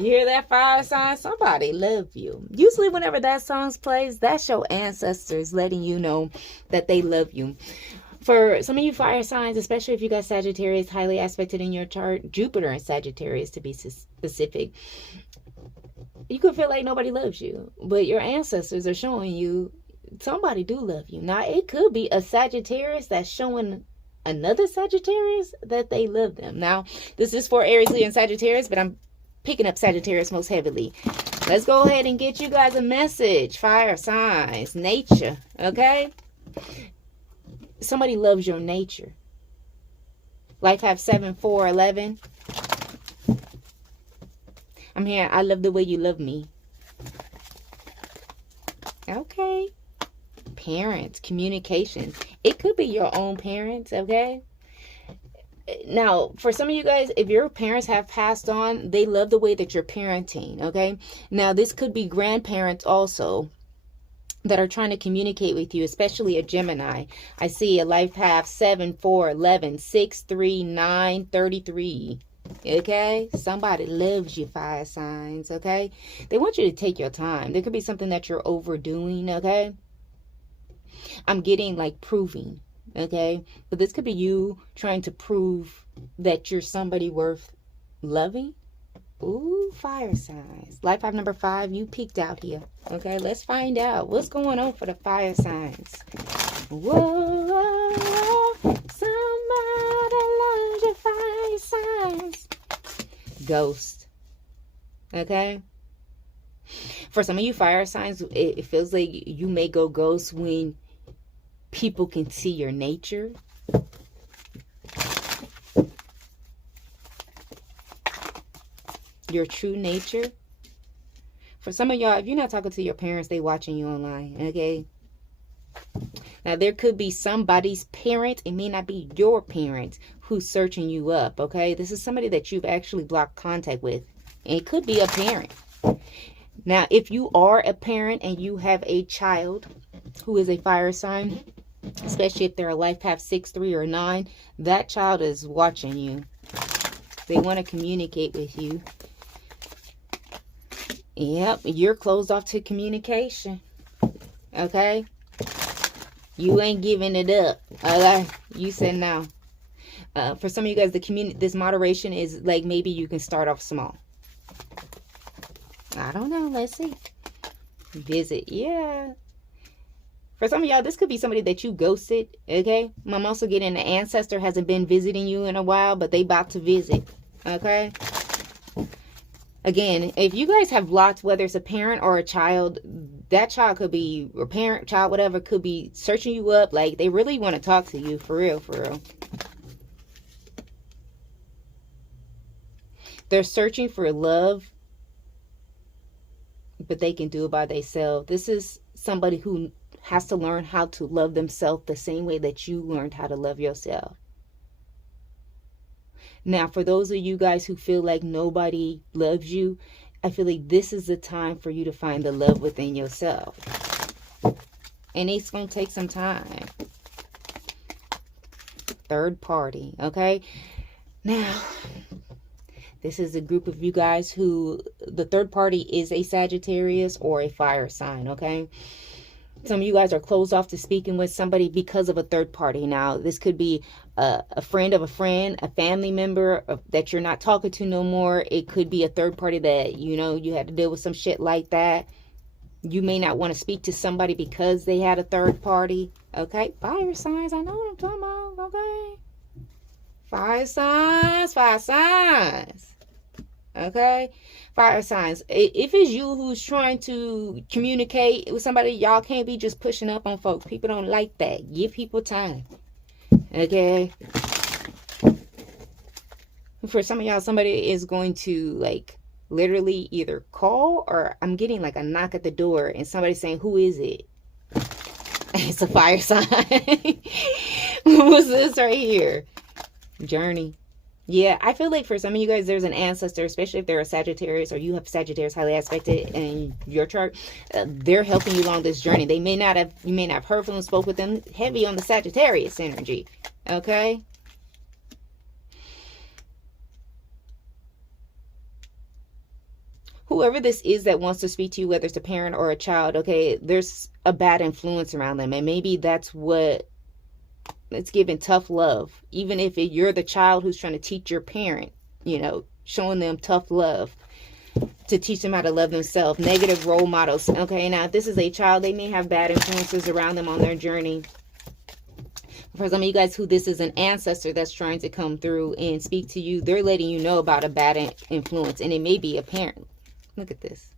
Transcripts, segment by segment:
You hear that, fire sign? Somebody love you. Usually whenever that song plays, that's your ancestors letting you know that they love you. For some of you fire signs, especially if you got Sagittarius highly aspected in your chart, Jupiter and Sagittarius to be specific, you could feel like nobody loves you, but your ancestors are showing you somebody do love you. Now, it could be a Sagittarius that's showing another Sagittarius that they love them. Now, this is for Aries, Leo, and Sagittarius, but I'm picking up Sagittarius most heavily. Let's go ahead and get you guys a message. Fire signs, nature, okay? Somebody loves your nature. Life have 7, 4, 11. I'm here. I love the way you love me. Okay. Parents, communication. It could be your own parents, okay? Now, for some of you guys, if your parents have passed on, they love the way that you're parenting, okay? Now, this could be grandparents also that are trying to communicate with you, especially a Gemini. I see a life path 7, 4, 11, 6, 3, 9, 33. Okay, somebody loves you, fire signs. Okay, they want you to take your time. There could be something that you're overdoing. Okay, I'm getting like proving. Okay, but this could be you trying to prove that you're somebody worth loving. Ooh, fire signs. Life path number 5, you peeked out here. Okay, let's find out what's going on for the fire signs. Whoa, somebody loves your fire signs. Ghost. Okay, for some of you fire signs, it feels like you may go ghost when people can see your nature. Your true nature. For some of y'all, if you're not talking to your parents, they watching you online. Okay, now there could be somebody's parent, it may not be your parent, who's searching you up. Okay, this is somebody that you've actually blocked contact with, and it could be a parent. Now, if you are a parent and you have a child who is a fire sign, especially if they're a life path 6, 3, or 9, that child is watching you. They want to communicate with you. Yep, you're closed off to communication. Okay, you ain't giving it up. Okay, you said no. For some of you guys, this moderation is like maybe you can start off small. I don't know. Let's see. Visit, yeah. For some of y'all, this could be somebody that you ghosted. Okay, I'm also getting an ancestor hasn't been visiting you in a while, but they about to visit. Okay. Again, if you guys have blocked, whether it's a parent or a child, that child could be, or parent, child, whatever, could be searching you up. Like, they really want to talk to you, for real, for real. They're searching for love, but they can do it by themselves. This is somebody who has to learn how to love themselves the same way that you learned how to love yourself. Now, for those of you guys who feel like nobody loves you, I feel like this is the time for you to find the love within yourself. And it's going to take some time. Third party, okay? Now, this is a group of you guys who the third party is a Sagittarius or a fire sign, okay? Some of you guys are closed off to speaking with somebody because of a third party. Now, this could be a friend of a friend, a family member that you're not talking to no more. It could be a third party that, you know, you had to deal with some shit like that. You may not want to speak to somebody because they had a third party. Okay, fire signs. I know what I'm talking about. Okay, fire signs, fire signs. Okay, fire signs. If it's you who's trying to communicate with somebody, y'all can't be just pushing up on folks. People don't like that. Give people time. Okay, for some of y'all, somebody is going to like literally either call, or I'm getting like a knock at the door and somebody saying, who is it? It's a fire sign. What's this right here? Journey. Yeah, I feel like for some of you guys, there's an ancestor, especially if they're a Sagittarius or you have Sagittarius highly aspected in your chart. They're helping you along this journey. You may not have heard from them, spoke with them. Heavy on the Sagittarius energy. Okay. whoever this is that wants to speak to you, whether it's a parent or a child, okay, there's a bad influence around them. And maybe that's what it's giving tough love. Even if you're the child who's trying to teach your parent, you know, showing them tough love to teach them how to love themselves. Negative role models. Okay, now if this is a child, they may have bad influences around them on their journey. For some of you guys who this is an ancestor that's trying to come through and speak to you, they're letting you know about a bad influence, and it may be a parent. Look at this.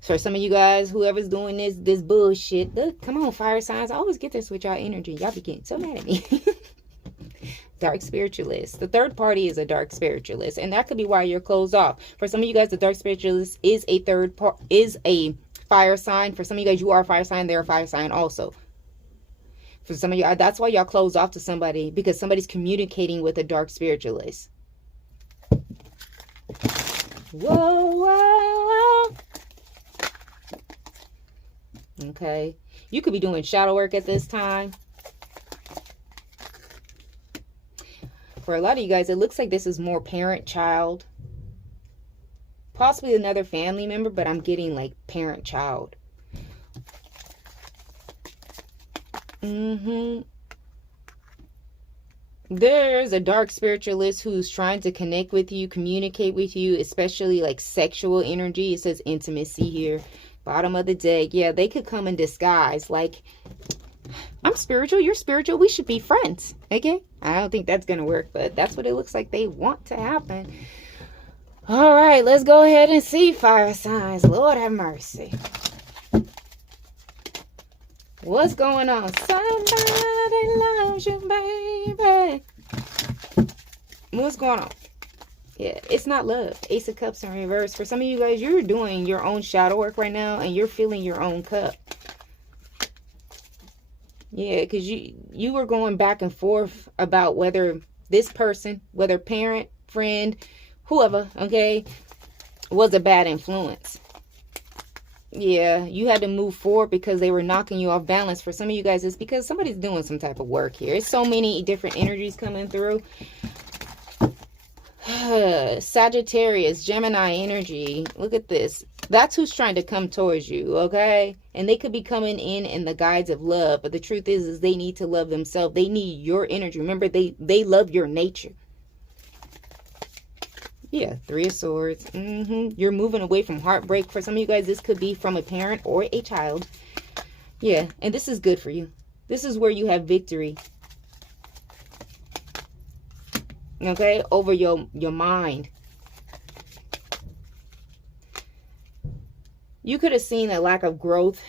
So for some of you guys, whoever's doing this bullshit, look, come on, fire signs. I always get this with y'all energy. Y'all be getting so mad at me. Dark spiritualist. The third party is a dark spiritualist, and that could be why you're closed off. For some of you guys, the dark spiritualist is a fire sign. For some of you guys, you are a fire sign. They're a fire sign also. For some of you, that's why y'all close off to somebody, because somebody's communicating with a dark spiritualist. Whoa, whoa, whoa. Okay. You could be doing shadow work at this time. For a lot of you guys, it looks like this is more parent-child. Possibly another family member, but I'm getting like parent-child. There's a dark spiritualist who's trying to connect with you, communicate with you, especially like sexual energy. It says intimacy here. Bottom of the deck. Yeah, they could come in disguise. Like, I'm spiritual, you're spiritual, we should be friends. Okay? I don't think that's going to work, but that's what it looks like they want to happen. All right, let's go ahead and see, fire signs. Lord have mercy. What's going on? Somebody loves you, baby. What's going on? Yeah, it's not love. Ace of Cups in reverse. For some of you guys, you're doing your own shadow work right now, and you're feeling your own cup. Yeah, because you were going back and forth about whether this person, whether parent, friend, whoever, okay, was a bad influence. Yeah, you had to move forward because they were knocking you off balance. For some of you guys, it's because somebody's doing some type of work here. It's so many different energies coming through. Sagittarius, Gemini energy. Look at this. That's who's trying to come towards you, okay? And they could be coming in the guise of love. But the truth is they need to love themselves. They need your energy. Remember, they love your nature. Yeah, Three of Swords. You're moving away from heartbreak. For some of you guys, this could be from a parent or a child. Yeah, and this is good for you. This is where you have victory. Okay, over your mind. You could have seen a lack of growth.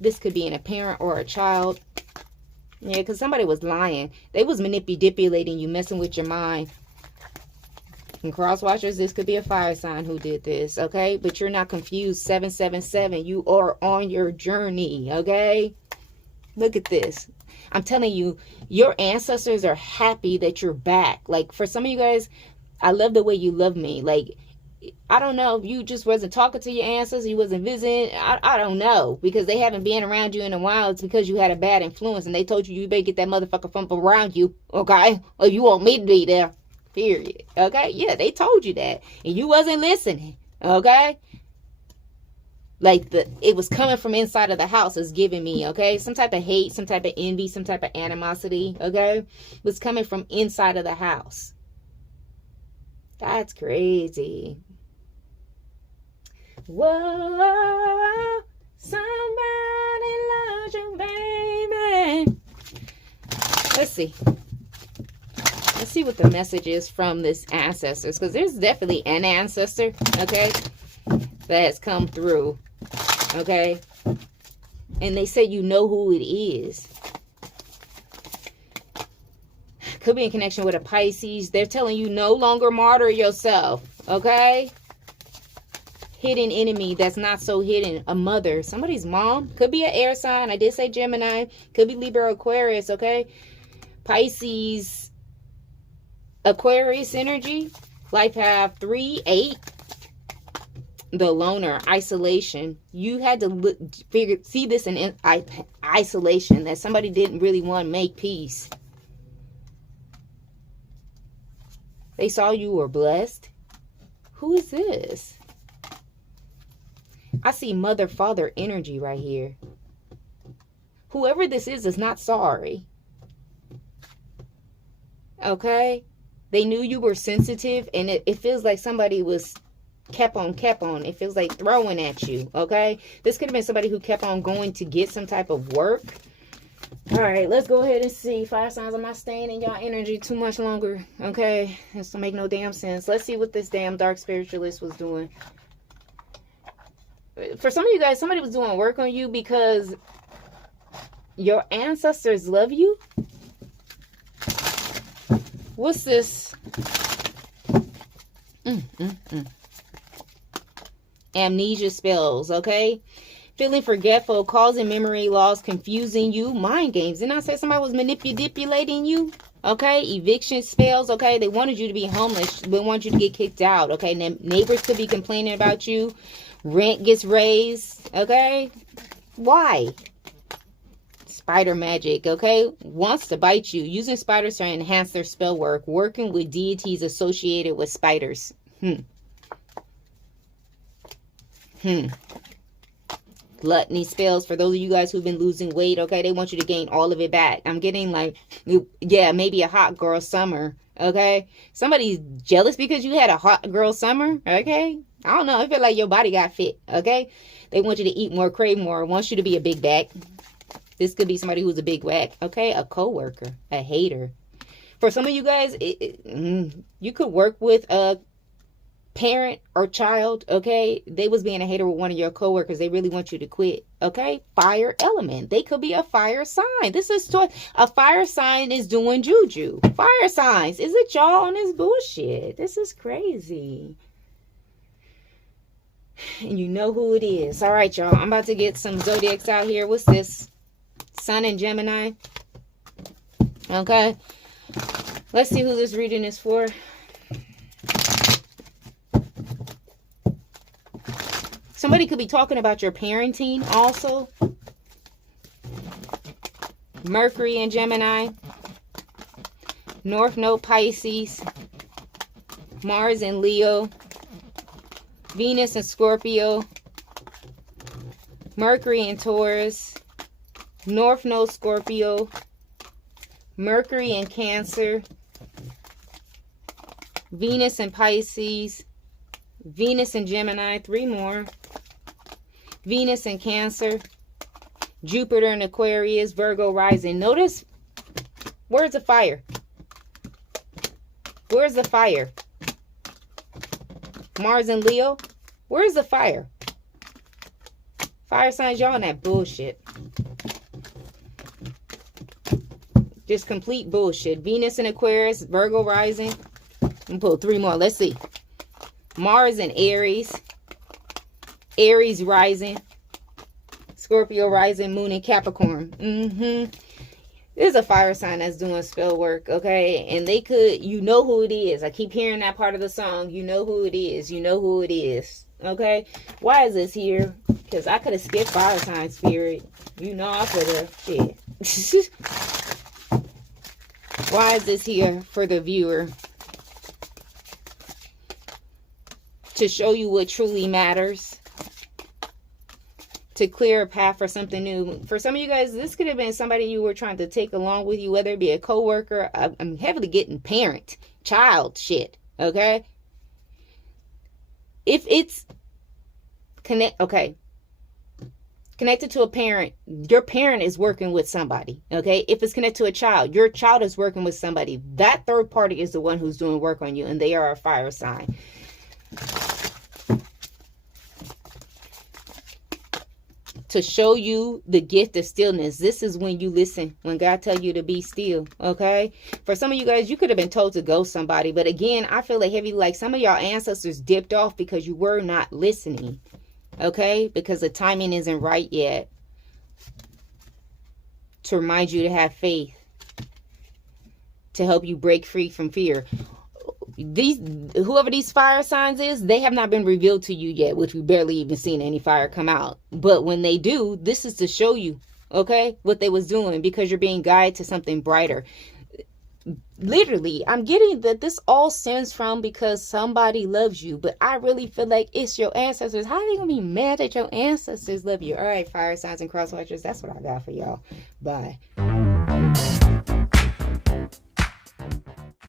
This could be in a parent or a child. Yeah, because somebody was lying. They was manipulating you, messing with your mind. And cross watchers, this could be a fire sign who did this, okay? But you're not confused. 777, you are on your journey, okay? Look at this. I'm telling you, your ancestors are happy that you're back. Like, for some of you guys, I love the way you love me. Like, I don't know if you just wasn't talking to your ancestors, you wasn't visiting. I don't know, because they haven't been around you in a while. It's because you had a bad influence, and they told you better get that motherfucker from around you, okay? Or you want me to be there. Period. Okay? Yeah, they told you that. And you wasn't listening. Okay? Like, it was coming from inside of the house. It's giving me, okay? Some type of hate, some type of envy, some type of animosity, okay? It was coming from inside of the house. That's crazy. Whoa, somebody loves you, baby. Let's see. Let's see what the message is from this ancestors, because there's definitely an ancestor, okay, that has come through, okay, and they say you know who it is. Could be in connection with a Pisces. They're telling you no longer martyr yourself, okay? Hidden enemy that's not so hidden. A mother, somebody's mom. Could be an air sign. I did say Gemini. Could be Libra, Aquarius, okay? Pisces, Aquarius energy. Life path 3, 8. The loner, isolation. You had to see this in isolation, that somebody didn't really want to make peace. They saw you were blessed. Who is this? I see mother, father energy right here. Whoever this is not sorry. Okay? They knew you were sensitive, and it feels like somebody was kept on. It feels like throwing at you. Okay? This could have been somebody who kept on going to get some type of work. All right, let's go ahead and see. Fire signs, I'm not staying in y'all energy too much longer. Okay? This don't make no damn sense. Let's see what this damn dark spiritualist was doing. For some of you guys, somebody was doing work on you because your ancestors love you. What's this? Amnesia spells, okay? Feeling forgetful, causing memory loss, confusing you, mind games. Didn't I say somebody was manipulating you? Okay, eviction spells, okay? They wanted you to be homeless. They want you to get kicked out, okay? Neighbors could be complaining about you. Rent gets raised, okay? Why? Spider magic, okay? Wants to bite you. Using spiders to enhance their spell work. Working with deities associated with spiders. Gluttony spells for those of you guys who've been losing weight, okay? They want you to gain all of it back. I'm getting like, yeah, maybe a hot girl summer, okay? Somebody's jealous because you had a hot girl summer, okay? I don't know. I feel like your body got fit, okay? They want you to eat more, crave more, wants you to be a big back. This could be somebody who's a big whack, okay? A coworker, a hater. For some of you guys, you could work with a parent or child, okay? They was being a hater with one of your coworkers. They really want you to quit, okay? Fire element. They could be a fire sign. This is a fire sign is doing juju. Fire signs. Is it y'all on this bullshit? This is crazy. And you know who it is. All right, y'all. I'm about to get some zodiacs out here. What's this? Sun and Gemini. Okay. Let's see who this reading is for. Somebody could be talking about your parenting also. Mercury and Gemini. North Node Pisces. Mars and Leo. Venus and Scorpio. Mercury and Taurus. North Node Scorpio. Mercury and Cancer. Venus and Pisces. Venus and Gemini. 3 more. Venus and Cancer. Jupiter and Aquarius. Virgo rising. Notice, where's the fire? Where's the fire? Mars and Leo. Where's the fire? Fire signs, y'all on that bullshit. Just complete bullshit. Venus and Aquarius, Virgo rising. I'm pull 3 more. Let's see. Mars and Aries. Aries rising. Scorpio rising, Moon and Capricorn. This is a fire sign that's doing spell work, okay? And they could, you know who it is. I keep hearing that part of the song. You know who it is. You know who it is, okay? Why is this here? Because I could have skipped fire sign spirit. You know I could have. Shit. Why is this here for the viewer? To show you what truly matters. To clear a path for something new. For some of you guys, this could have been somebody you were trying to take along with you, whether it be a coworker. I'm heavily getting parent, child shit, okay? If it's connected to a parent, your parent is working with somebody, okay? If it's connected to a child, your child is working with somebody. That third party is the one who's doing work on you, and they are a fire sign. To show you the gift of stillness. This is when you listen, when God tells you to be still, okay? For some of you guys, you could have been told to ghost somebody, but again, I feel like some of y'all ancestors dipped off because you were not listening, okay? Because the timing isn't right yet. To remind you to have faith, to help you break free from fear. Whoever these fire signs is, they have not been revealed to you yet, which we barely even seen any fire come out. But when they do, this is to show you, okay, what they was doing, because you're being guided to something brighter. Literally, I'm getting that this all stems from because somebody loves you, but I really feel like it's your ancestors. How are they gonna be mad that your ancestors love you? All right, fire signs and cross watchers, that's what I got for y'all. Bye.